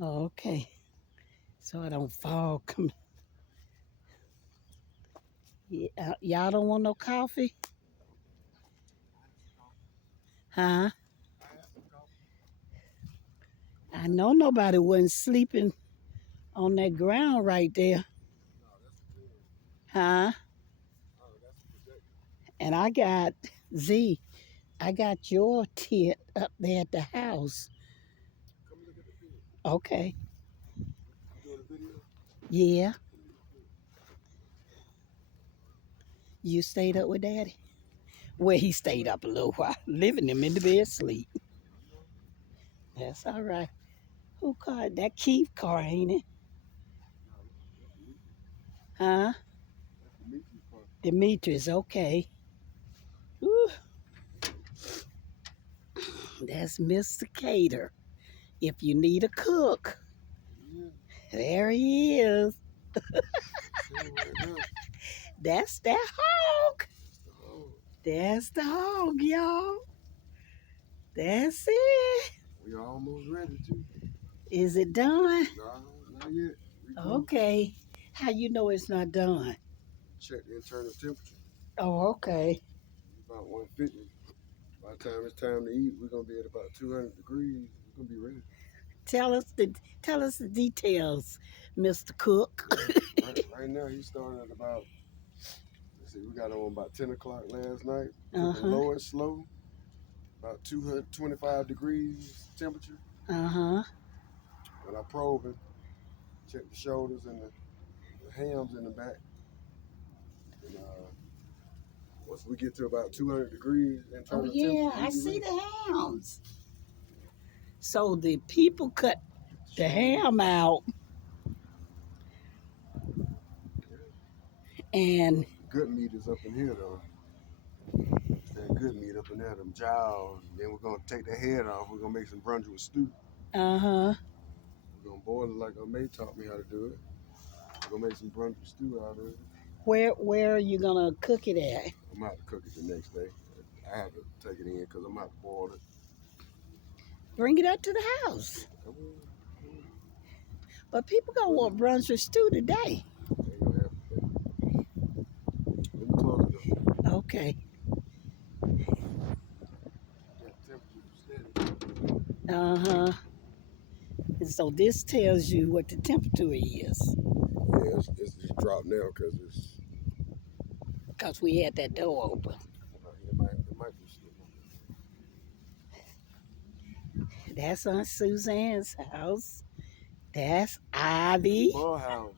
Okay. So I don't fall. Come. Y'all don't want no coffee? Huh? I know nobody wasn't sleeping on that ground right there. Huh? And I got Z. I got your tent up there at the house. Okay. Yeah. You stayed up with Daddy? Well, he stayed up a little while, leaving him in the bed asleep. That's all right. Who called that Keith car, ain't it? Huh? Demetrius, okay. Whew, that's Mr. Cater. If you need a cook, there he is. That's that hog. That's the hog, y'all. That's it. We almost ready too. Is it done? No, not yet. Okay. How you know it's not done? Check the internal temperature. Oh, okay. About 150. By the time it's time to eat, we're gonna be at about 200 degrees. We're gonna be ready. Tell us the details, Mr. Cook. Right now, he's starting at about. Let's see, we got on about 10 o'clock last night. Uh-huh. Low and slow. About 225 degrees temperature. Uh-huh. When I probe it, check the shoulders and the hams in the back. And once we get to about 200 degrees internal Oh yeah, I see the hams. So the people cut the ham out and good meat is up in here though. That good meat up in there, them jowls. Then we're gonna take the head off. We're gonna make some Brunswick stew. uh-huh. We're gonna boil it like our mate taught me how to do it. We're gonna make some Brunswick stew out of it. Where are you gonna cook it at? I'm gonna have to cook it the next day. I have to take it in because I'm gonna have to boil it. Bring it up to the house. But people gonna want Brunswick stew today. Ain't gonna happen today. Let me close it up. Okay. That temperature is steady. Uh-huh. And so this tells you what the temperature is. Yeah, it's just dropped now because it's. Because we had that door open. It might be slipping. That's Aunt Suzanne's house. That's Ivey. Mud house.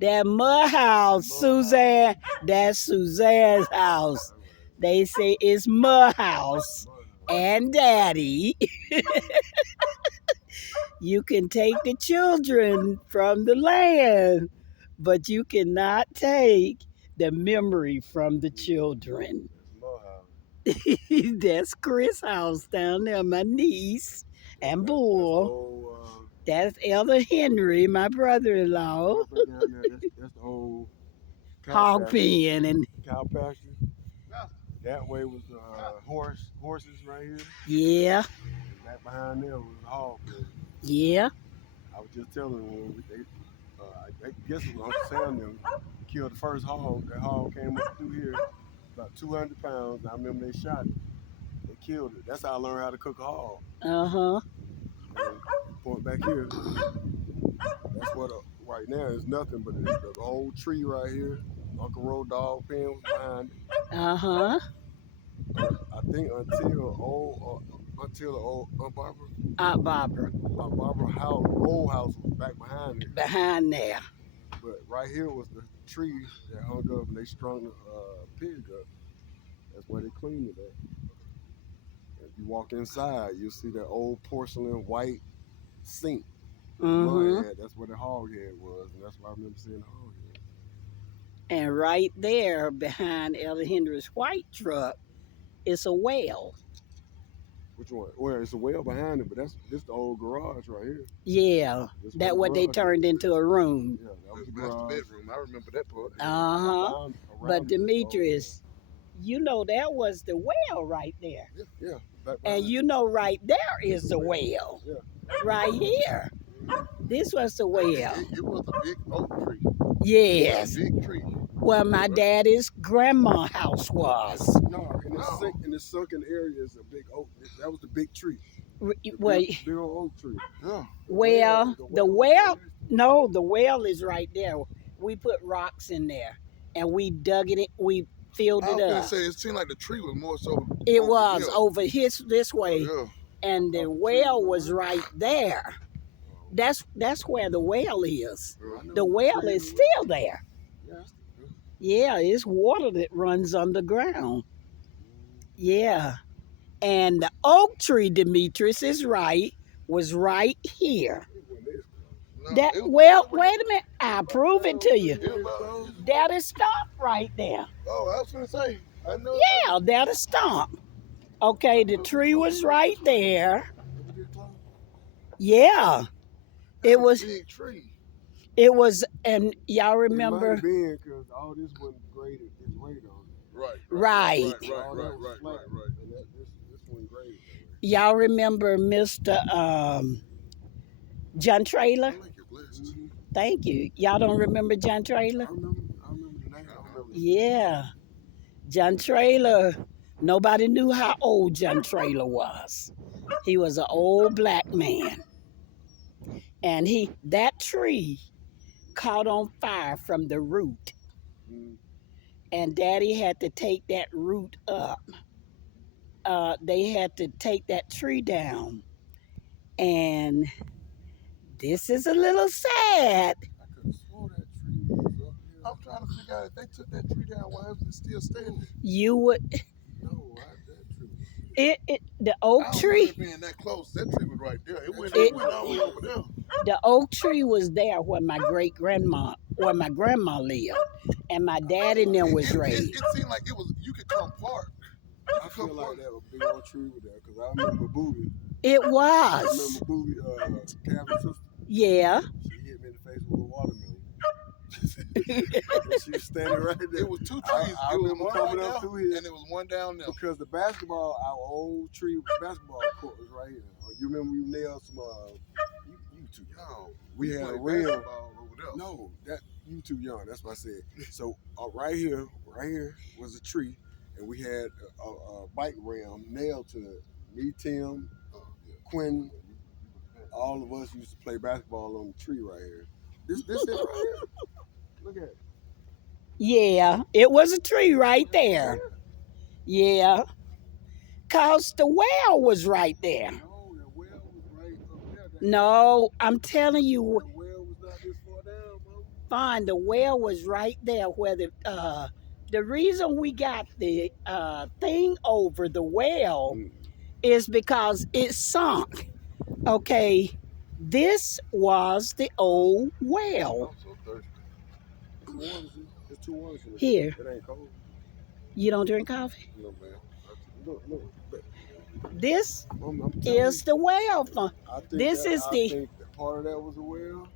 That mud house, Suzanne. That's Suzanne's house. They say it's mud house and daddy. You can take the children from the land, but you cannot take the memory from the children. That's Chris' house down there, my niece and Bull. That's Elder Henry, my brother-in-law. That's the old Hog pen and cow pasture. That way was horses right here. yeah. And back behind there was the hog pen. Yeah. I was just telling them I guess it was Uncle Sam them killed the first hog. That hog came up through here, about 200 pounds. I remember they shot it. They killed it. That's how I learned how to cook a hog. Uh-huh. Point back here. That's what right now is nothing but the old tree right here. Uncle Road dog pen was behind it. Uh-huh. I think until the old Aunt Barbara. Aunt Barbara house, old house was back behind it. Behind there. But right here was the tree that hung up and they strung the pig up. That's where they cleaned it at. If you walk inside, you'll see that old porcelain white sink. Mm-hmm. That's where the hog head was, and that's why I remember seeing the hog head. And right there behind Elder Henry's white truck is a well. Which one? Well, it's a well behind it, but this the old garage right here. Yeah, that's what they turned into a room. Yeah, that was the garage. Bedroom. I remember that part. Uh-huh. But Demetrius, you know that was the well right there. Yeah. And you know right there is the well. Yeah. Right here. This was the well. It was a big oak tree. Yes. A big tree. Where my daddy's grandma house was. No, in the sunken area is a big oak. That was the big tree. Well, big old oak tree. Yeah. well, the well, no, the well is right there. We put rocks in there, and we dug it. We filled I it was gonna up. say it seemed like the tree was more so. It over was here. over this way, Yeah. and the well was right there. That's where the well is. The well is still there. Yeah, it's water that runs underground. Yeah. And the oak tree, Demetrius is right, was right here. No, That it was- well, wait a minute. I'll prove it to you. it was- That is stump right there. Oh, I was gonna say. I know. Yeah, that is stump. Okay, the tree was right there. Yeah. It was, a big tree. and y'all remember, Because all this wasn't graded this way though. Right. Right. And this one graded. y'all remember Mr. John Trailer? Thank you, bless. Thank you. Y'all don't remember John Trailer? I remember the name. I remember. Yeah. John Trailer, nobody knew how old John Trailer was. He was an old black man. And that tree caught on fire from the root. And Daddy had to take that root up. They had to take that tree down. And this is a little sad. I could have swore that tree was up here. I'm trying to figure out if they took that tree down, why is it still standing? You would, No, that tree. the oak tree. Being that close, that tree was right there. It went all the way over there. The oak tree was there where my grandma lived, and my dad and them was raised. It seemed like it was. You could come park. I feel like that was a big old tree with that because I remember Booby. It I was. remember Booby, Calvin's sister. Yeah. She hit me in the face with a watermelon. She was standing right there. It was two trees. I it was remember one coming right up there, through here. and it was one down there. Because the our old tree basketball court was right here. You remember we nailed some, you too young. We had a rim. Over there. No, you too young. That's what I said. So right here was a tree, and we had a bike rim nailed to it. Me, Tim, Quinn, all of us used to play basketball on the tree right here. This is right here. Look at it. Yeah, it was a tree right there. Yeah. Cause the well was right there. No, the well was right up there. No, I'm telling you, The well was not this far down, bro. fine, the well was right there where the reason we got the thing over the well is because it sunk. Okay, this was the old well. I'm so thirsty. There's 2 waters in it. Here. It ain't cold. You don't drink coffee? No, man. Look. This I'm telling is the well. I think This is I the- think that part of that was a well,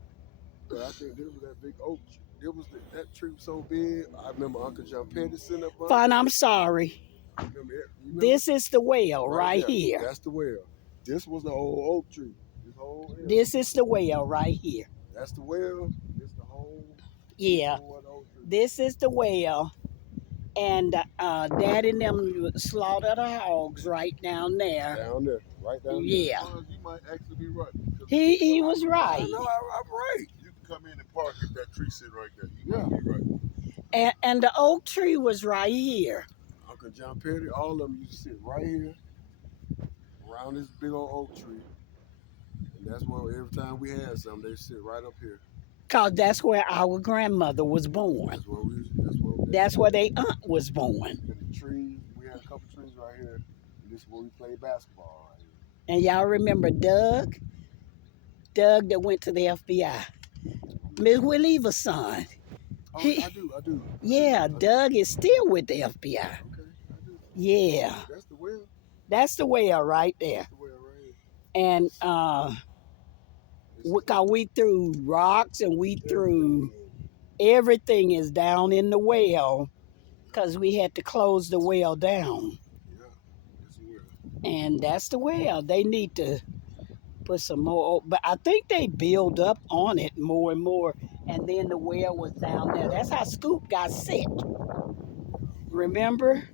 but I think this was that big oak. It was that tree was so big. I remember Uncle John Petty sitting up. Fine, I'm sorry. Remember it? You remember? This is the well right there. here. That's the well. This was the old oak tree. This whole area. This is the well right here. That's the well. This the whole. Yeah, whole oak tree. this is the well. And Dad and them slaughtered the hogs right down there. Down there, right down there. Yeah, You might actually be right. he was right. No, I'm right. You can come in and park if that tree sit right there. You might be right. And the oak tree was right here. Uncle John Petty, all of them used to sit right here around this big old oak tree. And that's where every time we had something, they sit right up here. Cause that's where our grandmother was born. That's where their aunt was born. And the trees, we had a couple trees right here. And this is where we played basketball right here. And y'all remember Doug? Doug that went to the FBI. Miss Willie's son. Oh, He- I do. Yeah, Doug is still with the FBI. Okay, I do. Yeah, That's the well. that's the well right there. That's the well right here. And cause we threw rocks and we threw everything is down in the well because we had to close the well down. Yeah, that's the well. And that's the well. They need to put some more, but I think they build up on it more and more. And then the well was down there. That's how Scoop got sick. Remember?